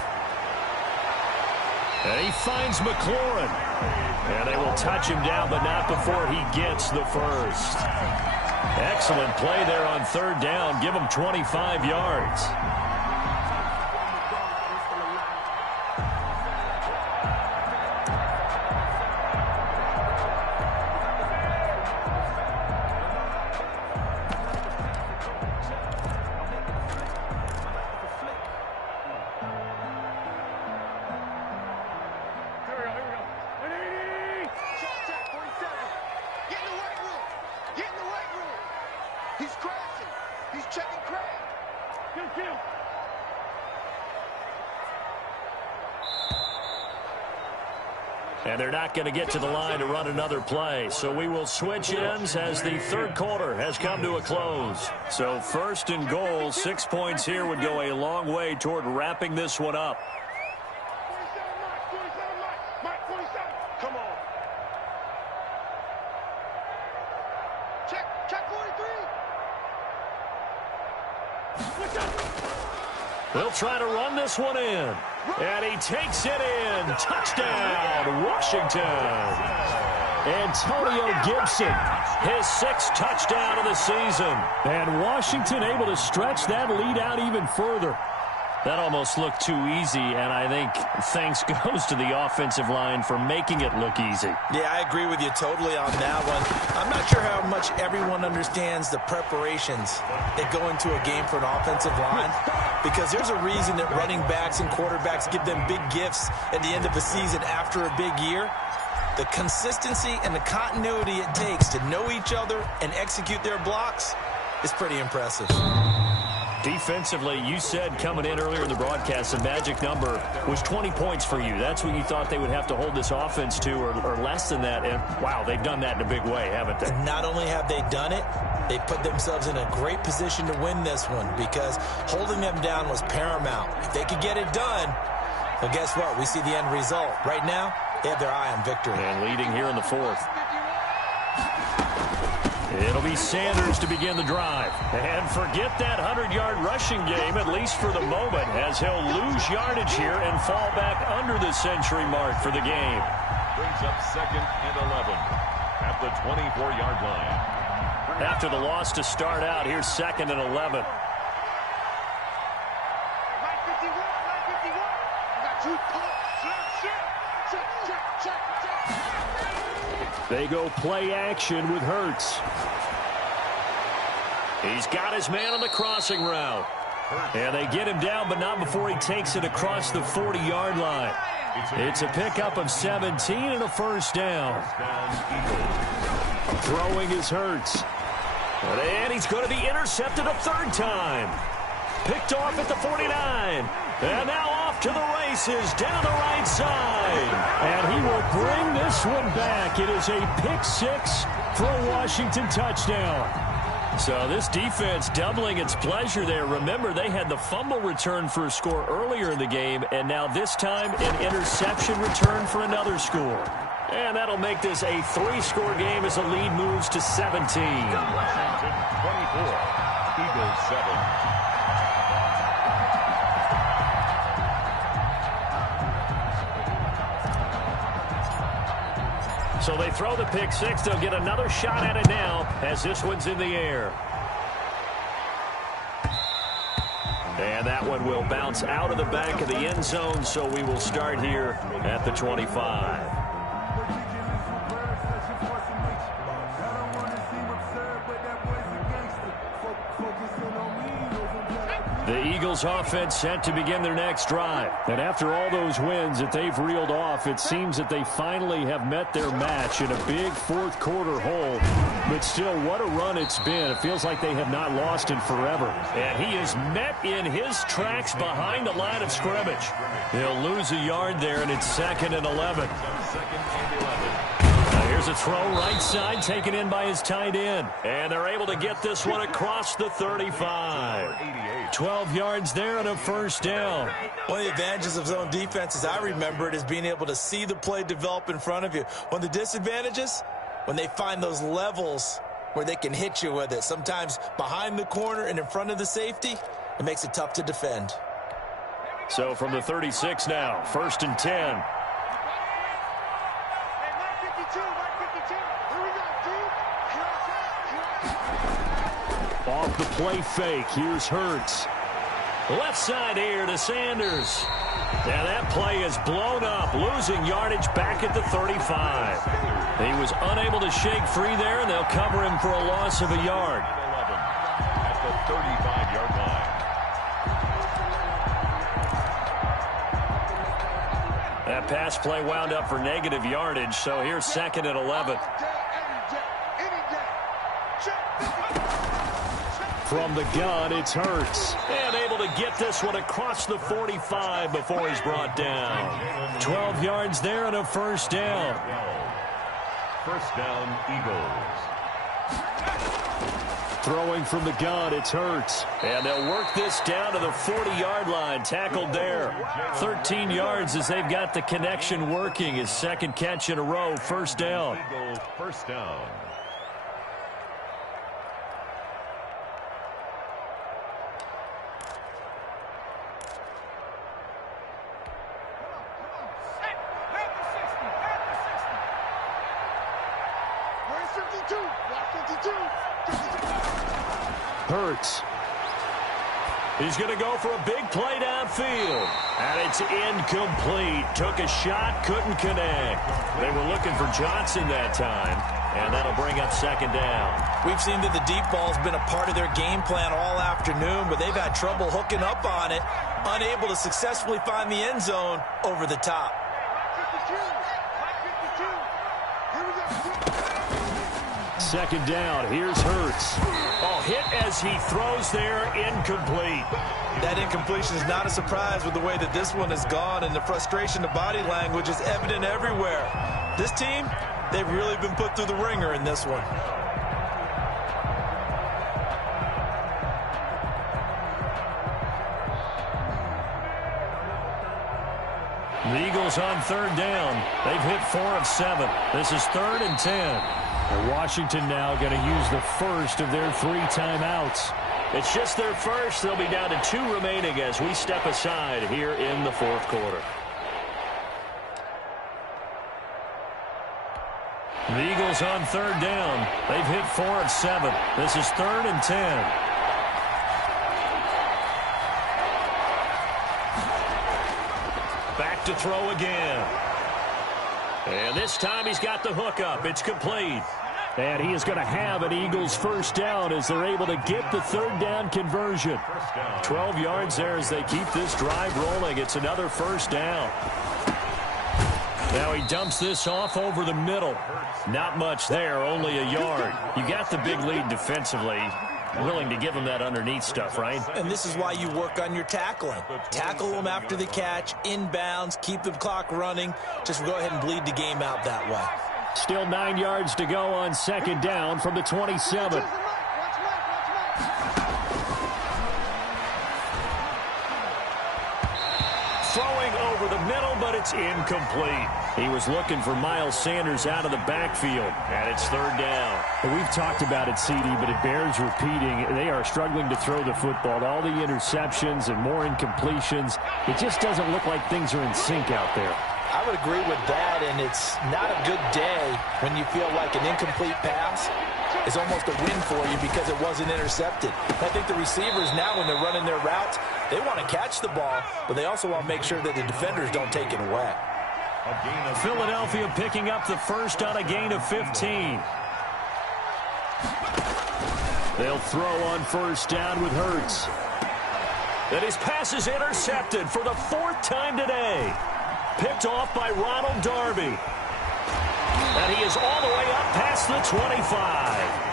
And he finds McLaurin. And they will touch him down, but not before he gets the first. Excellent play there on 3rd down. Give him 25 yards. And they're not going to get to the line to run another play. So we will switch ends as the third quarter has come to a close. So 1st and goal, 6 points here would go a long way toward wrapping this one up. 27, Mike, 27. Come on. Check 43. They'll try to run this one in. And he takes it in. Touchdown, Washington. Antonio Gibson. His 6th touchdown of the season. And Washington able to stretch that lead out even further. That almost looked too easy, and I think thanks goes to the offensive line for making it look easy. Yeah, I agree with you totally on that one. I'm not sure how much everyone understands the preparations that go into a game for an offensive line, because there's a reason that running backs and quarterbacks give them big gifts at the end of the season after a big year. The consistency and the continuity it takes to know each other and execute their blocks is pretty impressive. Defensively, you said coming in earlier in the broadcast, the magic number was 20 points for you. That's what you thought they would have to hold this offense to, or less than that. And, wow, they've done that in a big way, haven't they? And not only have they done it, they put themselves in a great position to win this one, because holding them down was paramount. If they could get it done, well, guess what? We see the end result. Right now, they have their eye on victory. And leading here in the 4th. It'll be Sanders to begin the drive. And forget that 100-yard rushing game, at least for the moment, as he'll lose yardage here and fall back under the century mark for the game. Brings up 2nd and 11 at the 24-yard line. After the loss to start out, here's 2nd and 11. Mike 51. I got you. Check. They go play action with Hurts. He's got his man on the crossing route. And they get him down, but not before he takes it across the 40-yard line. It's a pickup of 17 and a first down. Throwing is Hurts. And he's going to be intercepted a 3rd time. Picked off at the 49. And now off to the races down the right side. And he will bring this one back. It is a pick 6 for a Washington touchdown. So this defense doubling its pleasure there. Remember, they had the fumble return for a score earlier in the game, and now this time an interception return for another score. And that'll make this a 3-score game as the lead moves to 17. Washington 24, Eagles 7. So they throw the pick six. They'll get another shot at it now as this one's in the air. And that one will bounce out of the back of the end zone, so we will start here at the 25. The Eagles offense set to begin their next drive. And after all those wins that they've reeled off, it seems that they finally have met their match in a big fourth quarter hole. But still, what a run it's been. It feels like they have not lost in forever. And he is met in his tracks behind the line of scrimmage. He'll lose a yard there, and it's 2nd and 11. Here's a throw right side taken in by his tight end. And they're able to get this one across the 35. 12 yards there and a first down. One of the advantages of zone defense, as I remember it, is being able to see the play develop in front of you. One of the disadvantages, when they find those levels where they can hit you with it. Sometimes behind the corner and in front of the safety, it makes it tough to defend. So from the 36 now, 1st and 10. Off the play fake, here's Hurts. Left side here to Sanders. And that play is blown up, losing yardage back at the 35. He was unable to shake free there, and they'll cover him for a loss of a yard. 11 at the 35-yard line. That pass play wound up for negative yardage, so here's 2nd and 11. From the gun, it's Hurts. And able to get this one across the 45 before he's brought down. 12 yards there and a first down. First down, Eagles. Throwing from the gun, it's Hurts. And they'll work this down to the 40-yard line. Tackled there. 13 yards as they've got the connection working. His 2nd catch in a row. First down. Eagles first down. Hurts. He's going to go for a big play downfield. And it's incomplete. Took a shot, couldn't connect. They were looking for Johnson that time. And that'll bring up 2nd down. We've seen that the deep ball's been a part of their game plan all afternoon, but they've had trouble hooking up on it, unable to successfully find the end zone over the top. 2nd down. Here's Hurts. Oh, hit as he throws there. Incomplete. That incompletion is not a surprise with the way that this one has gone, and the frustration of body language is evident everywhere. This team, they've really been put through the ringer in this one. The Eagles on 3rd down. They've hit 4 of 7. This is 3rd and 10. And Washington now going to use the first of their 3 timeouts. It's just their first. They'll be down to 2 remaining as we step aside here in the 4th quarter. The Eagles on 3rd down. They've hit 4 of 7. This is 3rd and 10. Back to throw again. And this time he's got the hookup. It's complete. And he is going to have an Eagles first down as they're able to get the 3rd down conversion. 12 yards there as they keep this drive rolling. It's another first down. Now he dumps this off over the middle. Not much there, only a yard. You got the big lead defensively. Willing to give them that underneath stuff, right? And this is why you work on your tackling. Tackle them after the catch, inbounds, keep the clock running. Just go ahead and bleed the game out that way. Still 9 yards to go on 2nd down from the 27. over the middle, but it's incomplete. He was looking for Miles Sanders out of the backfield, and it's third down. We've talked about it, CD, but it bears repeating. They are struggling to throw the football. All the interceptions and more incompletions. It just doesn't look like things are in sync out there. I would agree with that, and it's not a good day when you feel like an incomplete pass is almost a win for you because it wasn't intercepted. I think the receivers now, when they're running their routes, they want to catch the ball, but they also want to make sure that the defenders don't take it away. Philadelphia picking up the first on a gain of 15. They'll throw on first down with Hurts. And his pass is intercepted for the fourth time today. Picked off by Ronald Darby. And he is all the way up past the 25.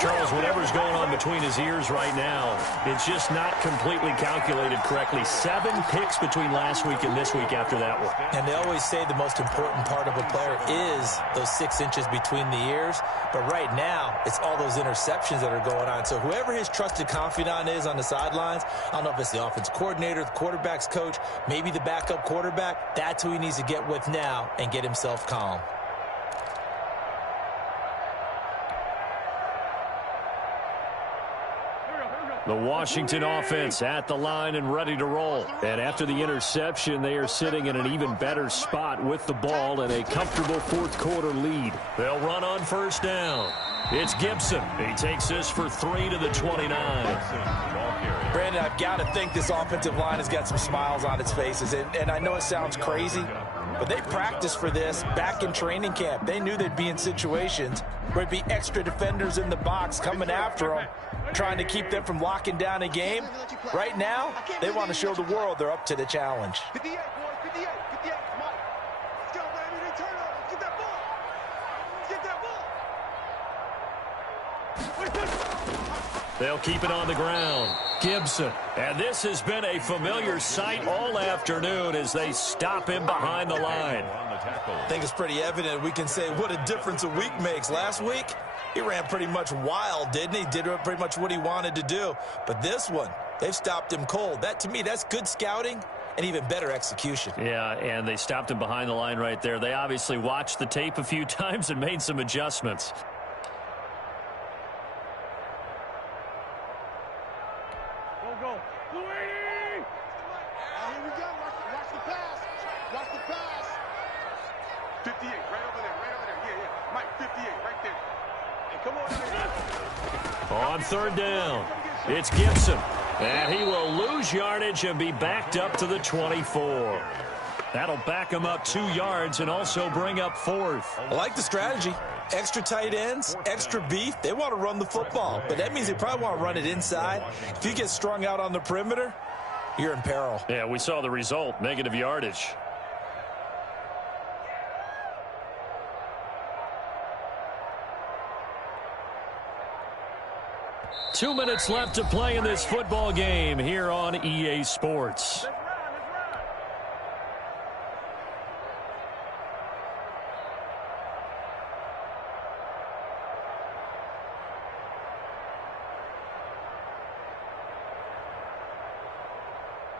Charles, whatever's going on between his ears right now, it's just not completely calculated correctly. 7 picks between last week and this week after that one. And they always say the most important part of a player is those 6 inches between the ears. But right now, it's all those interceptions that are going on. So whoever his trusted confidant is on the sidelines, I don't know if it's the offense coordinator, the quarterback's coach, maybe the backup quarterback, that's who he needs to get with now and get himself calm. The Washington offense at the line and ready to roll. And after the interception, they are sitting in an even better spot with the ball and a comfortable fourth quarter lead. They'll run on first down. It's Gibson. He takes this for 3 to the 29. Brandon, I've got to think this offensive line has got some smiles on its faces. And I know it sounds crazy, but they practiced for this back in training camp. They knew they'd be in situations where it'd be extra defenders in the box coming after them, trying to keep them from locking down a game. Right now, they want to show the world they're up to the challenge. 58, boys, 58, 58. Come on. Let's go, baby. They turn over. Get that ball. Get that ball. They'll keep it on the ground. Gibson. And this has been a familiar sight all afternoon as they stop him behind the line. I think it's pretty evident. We can say what a difference a week makes. Last week, he ran pretty much wild, didn't he? Did pretty much what he wanted to do. But this one, they've stopped him cold. That, to me, that's good scouting and even better execution. Yeah, and they stopped him behind the line right there. They obviously watched the tape a few times and made some adjustments. Go. Here we go. Watch the pass. Watch the pass. 58, right over there. Yeah. Mike, 58, right there. Hey, come on. On third down, it's Gibson. And he will lose yardage and be backed up to the 24. That'll back him up 2 yards and also bring up fourth. I like the strategy. Extra tight ends, extra beef. They want to run the football, but that means they probably want to run it inside. If you get strung out on the perimeter, you're in peril. Yeah, we saw the result, negative yardage. Two minutes left to play in this football game here on EA Sports.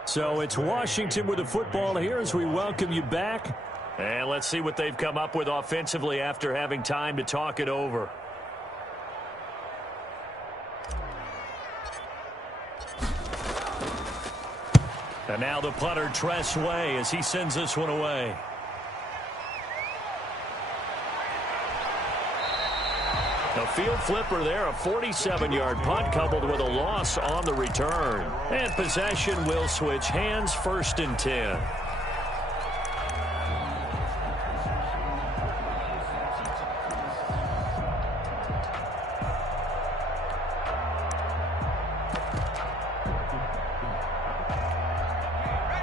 So it's Washington with the football here as we welcome you back. And let's see what they've come up with offensively after having time to talk it over. And now the punter, Tress Way, as he sends this one away. A field flipper there, a 47-yard punt coupled with a loss on the return. And possession will switch hands, 1st and 10.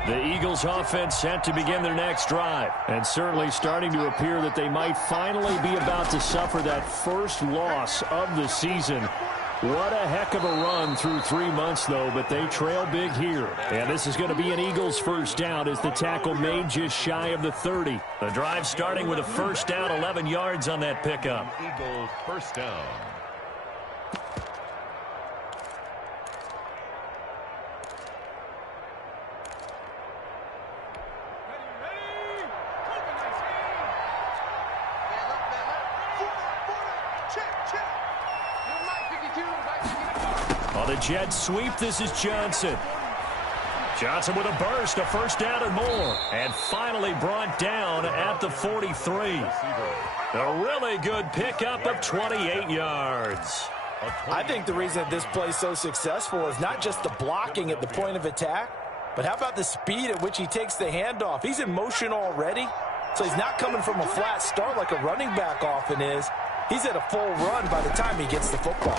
The Eagles offense set to begin their next drive. And certainly starting to appear that they might finally be about to suffer that first loss of the season. What a heck of a run through 3 months, though, but they trail big here. And this is going to be an Eagles first down as the tackle made just shy of the 30. The drive starting with a first down, 11 yards on that pickup. Eagles first down. On the jet sweep, this is Johnson. Johnson with a burst, a first down and more. And finally brought down at the 43. A really good pickup of 28 yards. I think the reason this play's so successful is not just the blocking at the point of attack, but how about the speed at which he takes the handoff? He's in motion already, so he's not coming from a flat start like a running back often is. He's at a full run by the time he gets the football.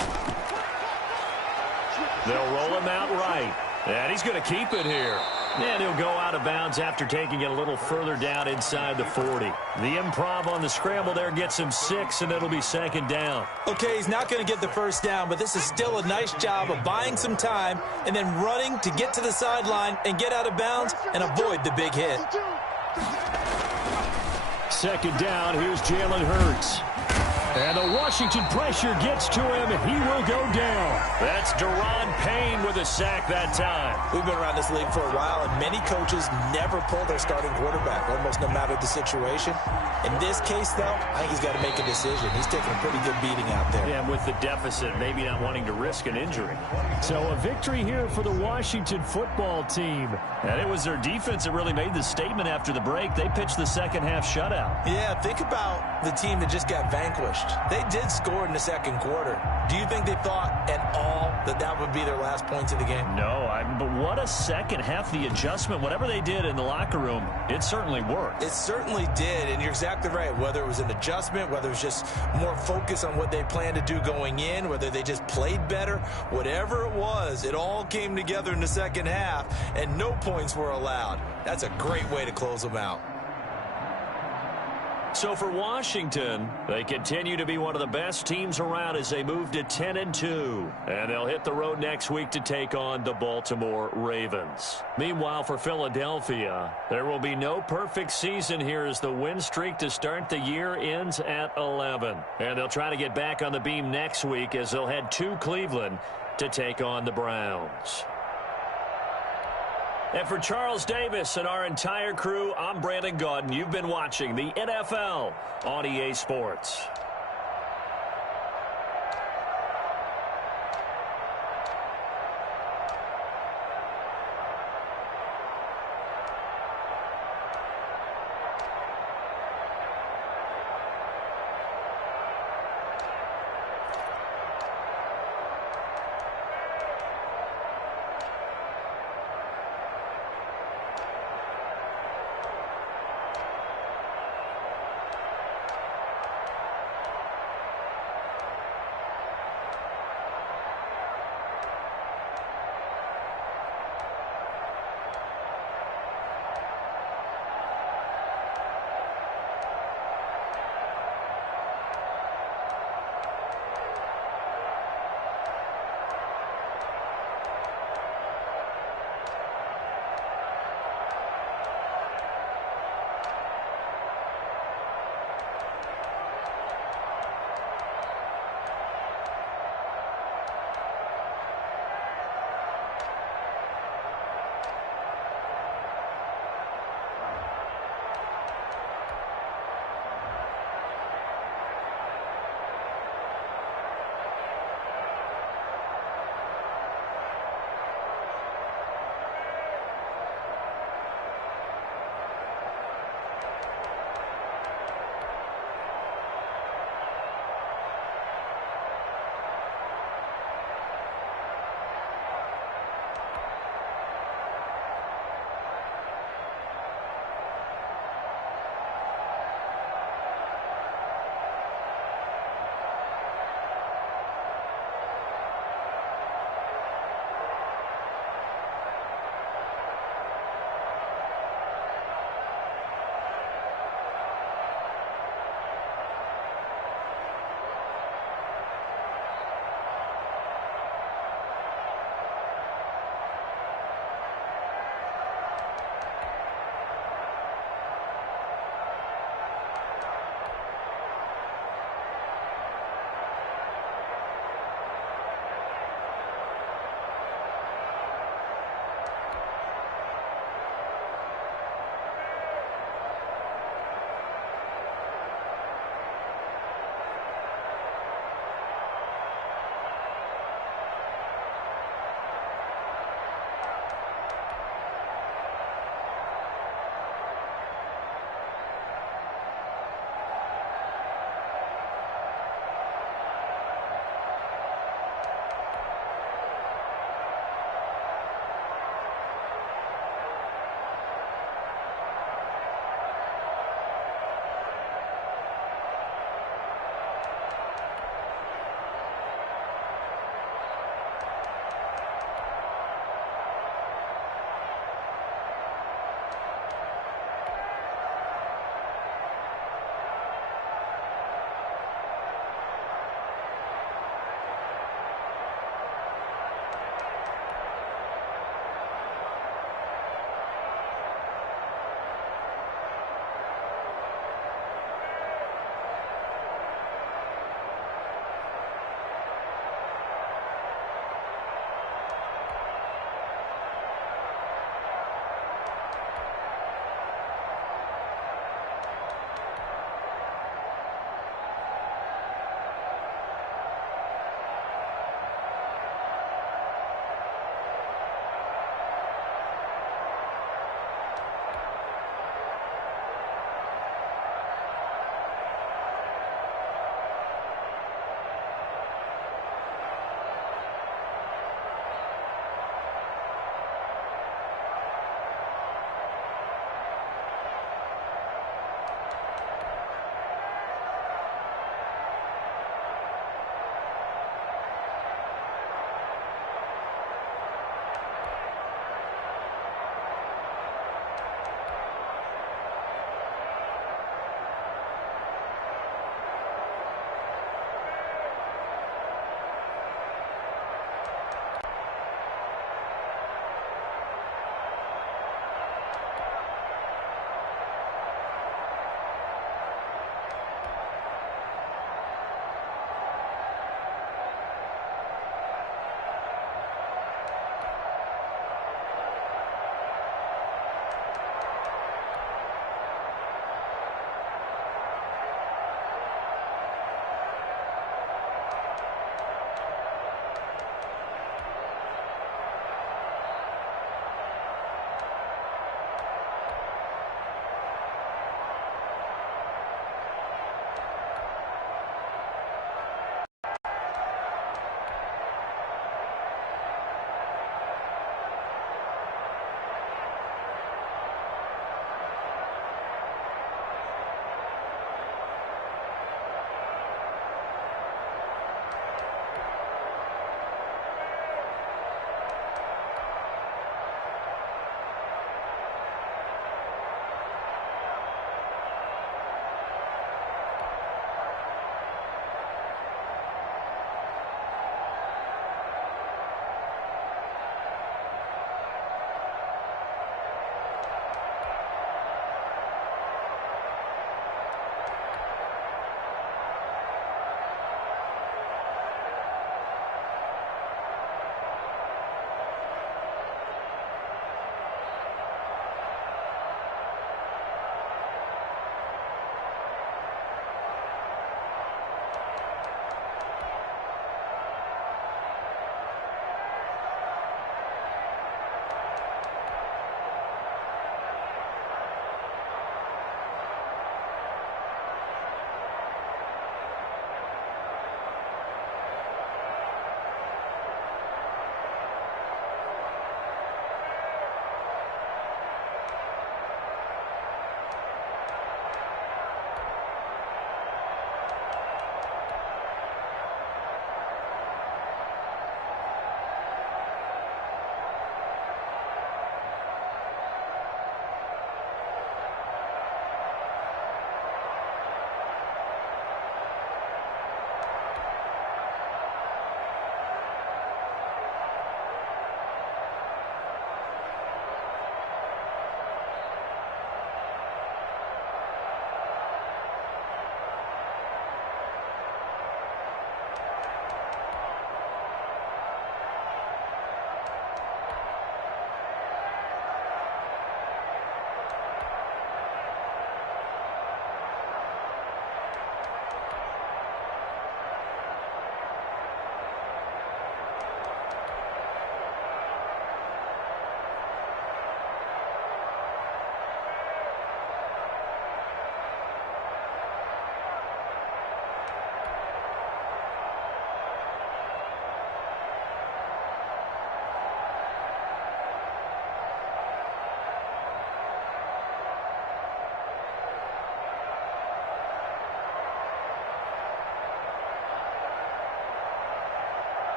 They'll roll him out right. And he's going to keep it here. And he'll go out of bounds after taking it a little further down inside the 40. The improv on the scramble there gets him 6, and it'll be second down. Okay, he's not going to get the first down, but this is still a nice job of buying some time and then running to get to the sideline and get out of bounds and avoid the big hit. Second down, here's Jalen Hurts. And the Washington pressure gets to him. He will go down. That's Deron Payne with a sack that time. We've been around this league for a while, and many coaches never pull their starting quarterback, almost no matter the situation. In this case, though, I think he's got to make a decision. He's taking a pretty good beating out there. Yeah, and with the deficit, maybe not wanting to risk an injury. So a victory here for the Washington football team. And it was their defense that really made the statement after the break. They pitched the second half shutout. Yeah, think about the team that just got vanquished. They did score in the second quarter. Do you think they thought at all that that would be their last points of the game? No, but what a second half. The adjustment, whatever they did in the locker room, it certainly worked. It certainly did, and you're exactly right. Whether it was an adjustment, whether it was just more focus on what they planned to do going in, whether they just played better, whatever it was, it all came together in the second half, and no points were allowed. That's a great way to close them out. So for Washington, they continue to be one of the best teams around as they move to 10-2. And they'll hit the road next week to take on the Baltimore Ravens. Meanwhile, for Philadelphia, there will be no perfect season here as the win streak to start the year ends at 11. And they'll try to get back on the beam next week as they'll head to Cleveland to take on the Browns. And for Charles Davis and our entire crew, I'm Brandon Gaudin. You've been watching the NFL on EA Sports.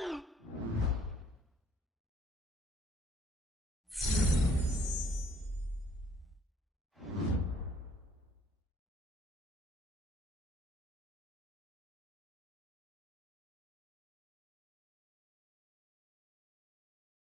it.